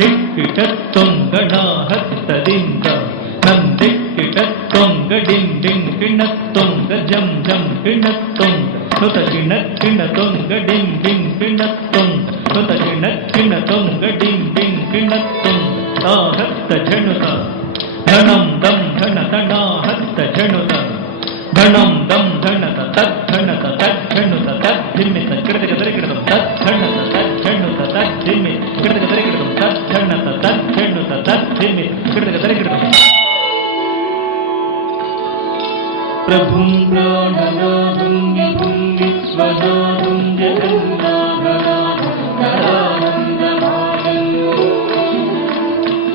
ಧಿಕ್ಕಿಟತ್ತೊಂಗಡಾಹತ್ತದಿಂದ ನಂದಿಕ್ಕಿಟತ್ತೊಂಗಡಿಂಡಿಂ ಕಿಣತ್ತೊಂಗ ಜಂ ಜಂ ಕಿಣತ್ತೊಂಗ ಸುತ ಕಿಣತ್ತೊಂಗಡಿಂಡಿಂ ಕಿಣತ್ತೊಂಗ ಸುತ ಕಿಣತ್ತೊಂಗಡಿಂಡಿಂ ಕಿಣತ್ತೊಂಗ ತಾಹತ್ತ ಝಣುತ ಧಣಂ ದಂ ಧಣ ತಣಾಹತ್ತ ಝಣುತ ಧಣಂ ದಂ ಧಣತ ತದ್ಧಣತ ತಜ್ಜಣುತ ತದ್ಧಿಮ್ಮಿತ ಕಿಡದಗ ದರಿಕಿಡದಂ ತದ್ಧಣತ ತಜ್ಜಣುತ ತದ್ಧಿಮ್ಮಿ ಕಿಡದಗ ದರಿಕಿಡದಂ ತದ್ಧಣತ ತಜ್ಜಣುತ ತದ್ಧಿಮ್ಮಿ ಕಿಡದಗ ದರಿಕಿಡದಂ ಪ್ರಭುಂ ಪ್ರಾಣನಾಥಂ ವಿಭುಂ ವಿಶ್ವನಾಥಂ ಜಗನ್ನಾಥನಾಥಂ ಕರಾನಂದಮಾಯಂ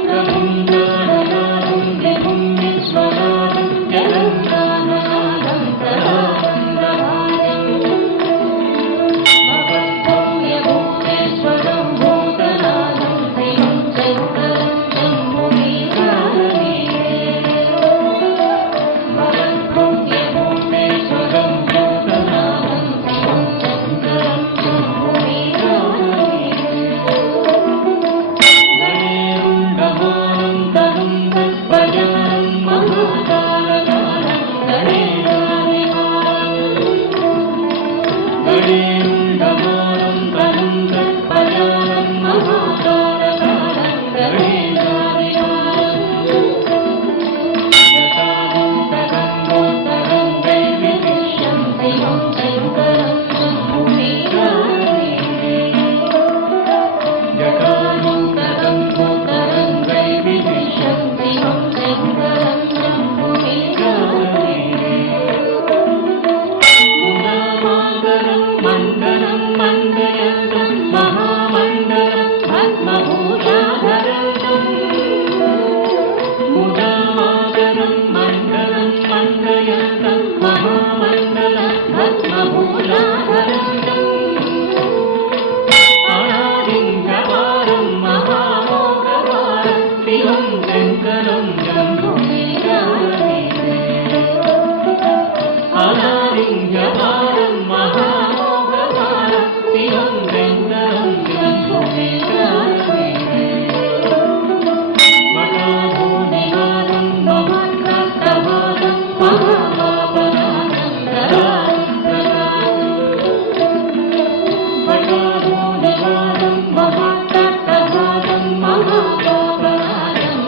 ಪ್ರಭುಂ ಪ್ರಾಣನಾಥಂ ವಿಭುಂ ವಿಶ್ವನಾಥಂ ಜಗನ್ನಾಥನಾಥಂ ಕರಾನಂದಮಾಯಂ ಭಗವದ್ಭವ್ಯಭೂತೇಶ್ವರಂ ಭೂತನಾಥಂ శ్రీం శంకరం శంభుమీకారణే భగవద్భవ్యభూతేశ్వరం భూతనాథం శ్రీం శంకరం శంభుమీకారణే గణేరుండమానం తనుం తత్పజానం మహాకారకాలం గణేశాదికాలం గణేరుండమానం తనుం తత్పజానం మహాకారకాలం గణేశాదికాలం జటాభూతగంగోత్తరం వైవిశిష్యం శ్రీం శంకరం శంభుమీకారణే జటాభూతగంగోత్తరం వైవిశిష్యం శ్రీం శంకరం శంభుమీకారణే ముదామాకరం మండలం మండయంతం మహామండలం పద్మభూషాధరంతం ముదామాకరం మండలం మండయంతం మహామండలం పద్మభూషాధరంతం అనాదించవారం మహామోహవారం శివం శంకరం శంభుమీకారణే అనాదించవారం మహామోహవారం శివం శంకరం శంభుమీకారణే వటాభూనివాసం మహత్కర్తవాసం మహాపాపనాశం వటాభూనివాసం మహత్కర్తవాసం మహాపాపనాశం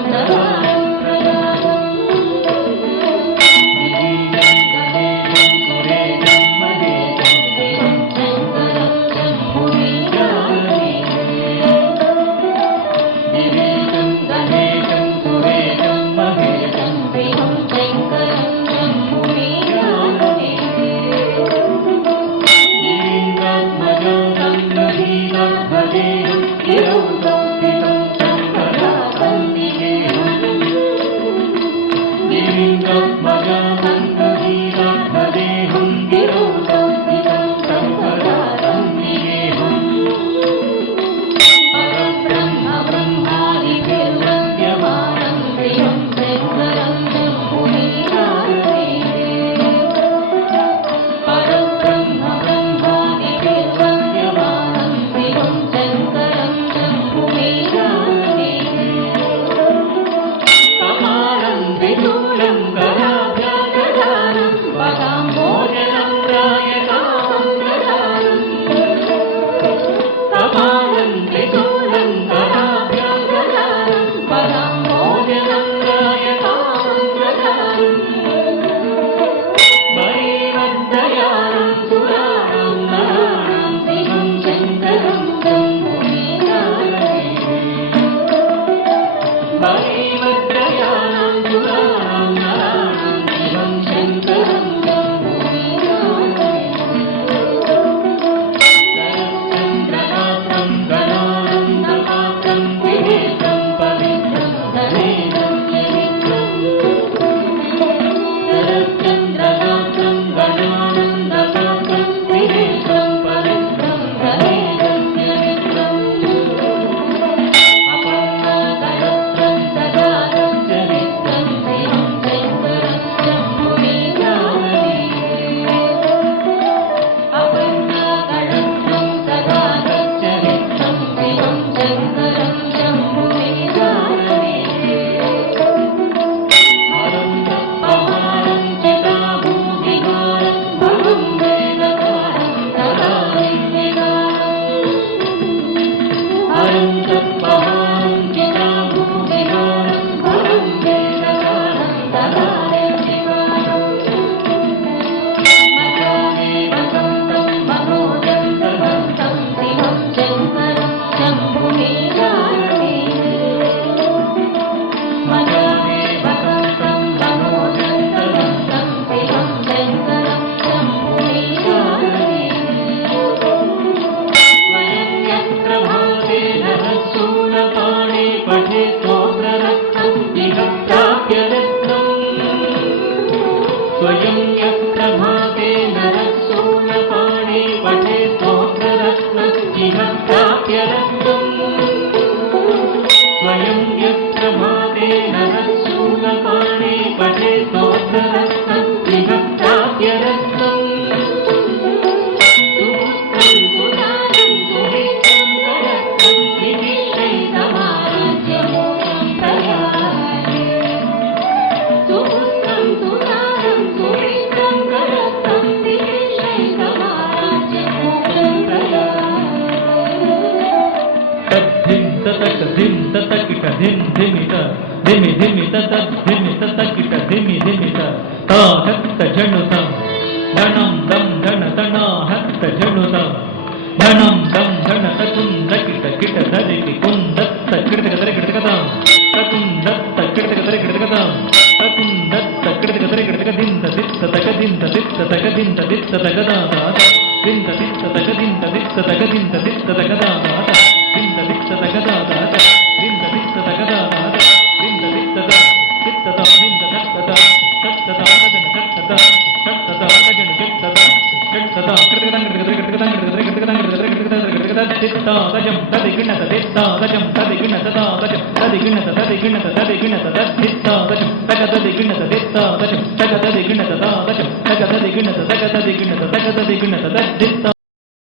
తగదాదాద దింద దిత్త తగదింద దిత్త తగదింద దిత్త తగదాదాద దింద దిత్త తగదాదాద దింద దిత్త తగదాదాద దింద దిత్తద దిత్తద దింద దత్తద దత్తద గజన దత్తద దత్తద గజన దత్తద దత్తద కృతగదం కృతగదం కృతగదం కృతగదం దిత్త గజం తదిగిణత దిత్త గజం తదిగిణత గజం తదిగిణత తదిగిణత తదిగిణత దిత్త గజం తగదదిగిణత దిత్త గజం తగదదిగిణత గజం తగదదిగిణత తగదదిగిణత తగదదిగిణత దిత్త